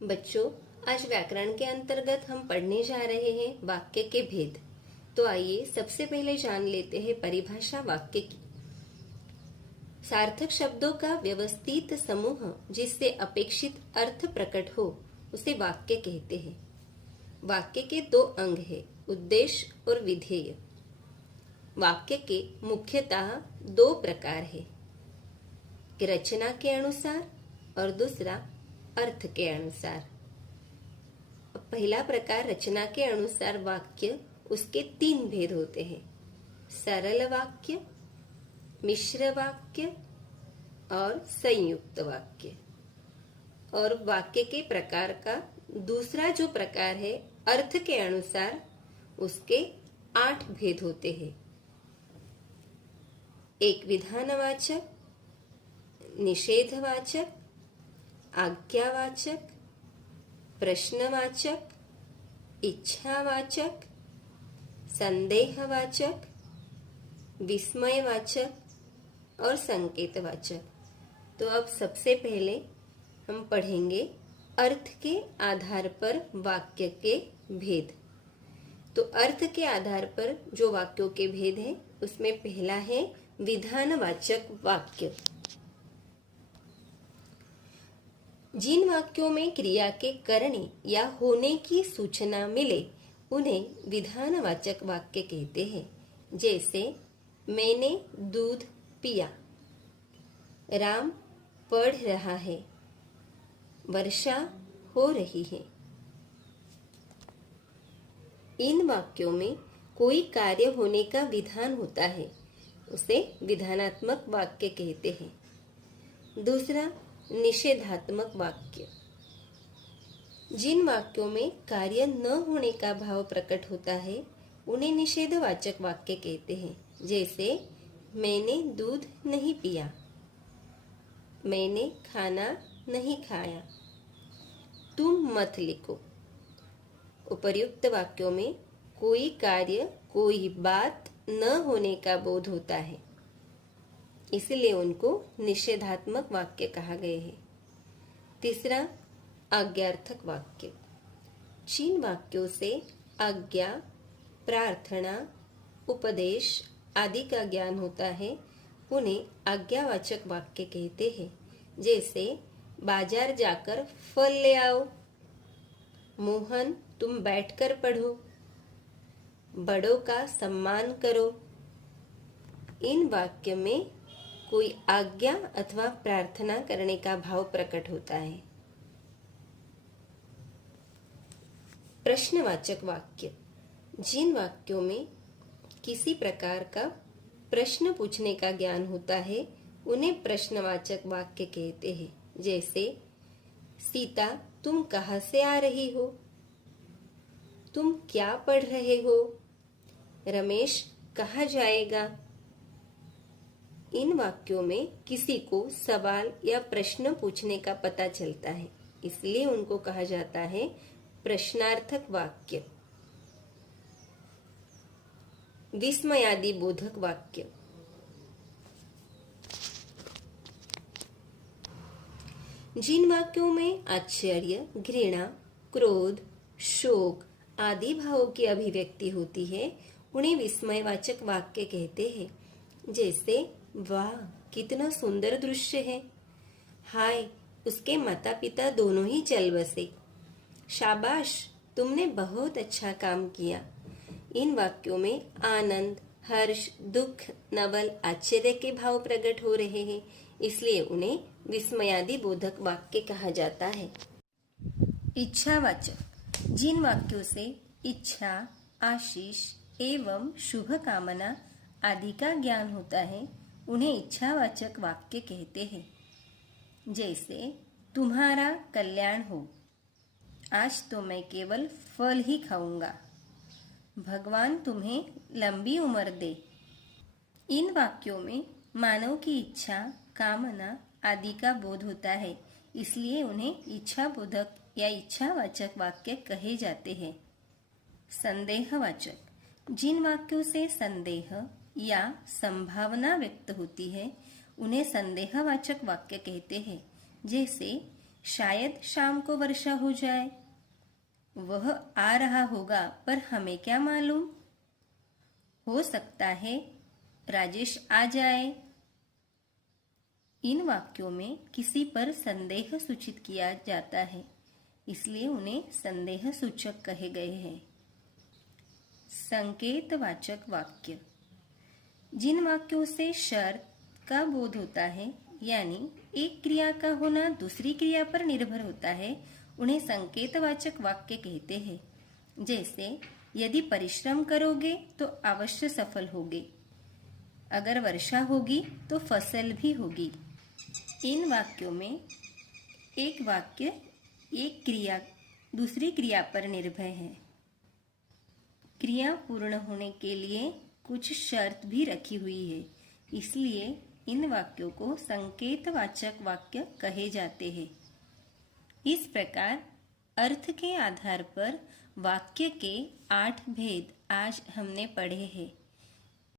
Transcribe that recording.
बच्चों, आज व्याकरण के अंतर्गत हम पढ़ने जा रहे हैं वाक्य के भेद। तो आइए सबसे पहले जान लेते हैं परिभाषा वाक्य की। सार्थक शब्दों का व्यवस्थित समूह जिससे अपेक्षित अर्थ प्रकट हो उसे वाक्य कहते हैं। वाक्य के दो अंग हैं, उद्देश्य और विधेय। वाक्य के मुख्यतः दो प्रकार हैं, रचना के अनुसार और दूसरा अर्थ के अनुसार। पहला प्रकार रचना के अनुसार वाक्य, उसके तीन भेद होते हैं, सरल वाक्य, मिश्र वाक्य और संयुक्त वाक्य। और वाक्य के प्रकार का दूसरा जो प्रकार है अर्थ के अनुसार, उसके 8 भेद होते हैं, एक विधानवाचक, निषेधवाचक, आज्ञावाचक, प्रश्नवाचक, इच्छावाचक, संदेहवाचक, विस्मयवाचक और संकेतवाचक। तो अब सबसे पहले हम पढ़ेंगे अर्थ के आधार पर वाक्य के भेद। तो अर्थ के आधार पर जो वाक्यों के भेद हैं, उसमें पहला है विधानवाचक वाक्य। जिन वाक्यों में क्रिया के करने या होने की सूचना मिले उन्हें विधानवाचक वाक्य कहते हैं। जैसे मैंने दूध पिया, राम पढ़ रहा है, वर्षा हो रही है। इन वाक्यों में कोई कार्य होने का विधान होता है, उसे विधानात्मक वाक्य कहते हैं। दूसरा, निषेधात्मक वाक्य। जिन वाक्यों में कार्य न होने का भाव प्रकट होता है उन्हें निषेधवाचक वाक्य कहते हैं। जैसे मैंने दूध नहीं पिया, मैंने खाना नहीं खाया, तुम मत लिखो। उपर्युक्त वाक्यों में कोई कार्य, कोई बात न होने का बोध होता है, इसलिए उनको निषेधात्मक वाक्य कहा गया है। तीसरा, आज्ञार्थक वाक्य। जिन वाक्यों से आज्ञा, प्रार्थना, उपदेश आदि का ज्ञान होता है उन्हें आज्ञावाचक वाक्य कहते हैं। जैसे बाजार जाकर फल ले आओ, मोहन तुम बैठकर पढ़ो, बड़ों का सम्मान करो। इन वाक्य में कोई आज्ञा अथवा प्रार्थना करने का भाव प्रकट होता है। प्रश्नवाचक वाक्य। जिन वाक्यों में किसी प्रकार का प्रश्न पूछने का ज्ञान होता है उन्हें प्रश्नवाचक वाक्य कहते हैं। जैसे सीता तुम कहाँ से आ रही हो, तुम क्या पढ़ रहे हो, रमेश कहाँ जाएगा। इन वाक्यों में किसी को सवाल या प्रश्न पूछने का पता चलता है, इसलिए उनको कहा जाता है प्रश्नार्थक वाक्य। विस्मयादि बोधक वाक्य। जिन वाक्यों में आश्चर्य, घृणा, क्रोध, शोक आदि भावों की अभिव्यक्ति होती है उन्हें विस्मयवाचक वाक्य कहते हैं। जैसे वाह कितना सुंदर दृश्य है, हाय उसके माता पिता दोनों ही चल बसे, शाबाश तुमने बहुत अच्छा काम किया। इन वाक्यों में आनंद, हर्ष, दुख, नवल, आश्चर्य के भाव प्रकट हो रहे हैं, इसलिए उन्हें विस्मयादि बोधक वाक्य कहा जाता है। इच्छावाचक। जिन वाक्यों से इच्छा, आशीष एवं शुभ कामना आदि का ज्ञान होता है उन्हें इच्छावाचक वाक्य कहते हैं। जैसे तुम्हारा कल्याण हो, आज तो मैं केवल फल ही खाऊंगा, भगवान तुम्हें लंबी उम्र दे। इन वाक्यों में मानव की इच्छा, कामना आदि का बोध होता है, इसलिए उन्हें इच्छाबोधक या इच्छावाचक वाक्य कहे जाते हैं। संदेहवाचक। जिन वाक्यों से संदेह या संभावना व्यक्त होती है उन्हें संदेहवाचक वाक्य कहते हैं। जैसे शायद शाम को वर्षा हो जाए। वह आ रहा होगा पर हमें क्या मालूम। हो सकता है राजेश आ जाए। इन वाक्यों में किसी पर संदेह सूचित किया जाता है, इसलिए उन्हें संदेह सूचक कहे गए हैं। संकेतवाचक वाक्य। जिन वाक्यों से शर्त का बोध होता है, यानी एक क्रिया का होना दूसरी क्रिया पर निर्भर होता है, उन्हें संकेतवाचक वाक्य कहते हैं। जैसे, यदि परिश्रम करोगे तो अवश्य सफल होगे। अगर वर्षा होगी तो फसल भी होगी। इन वाक्यों में एक वाक्य एक क्रिया दूसरी क्रिया पर निर्भर है। क्रिया पूर्ण होने के लिए कुछ शर्त भी रखी हुई है, इसलिए इन वाक्यों को संकेतवाचक वाक्य कहे जाते हैं। इस प्रकार अर्थ के आधार पर वाक्य के 8 भेद आज हमने पढ़े हैं।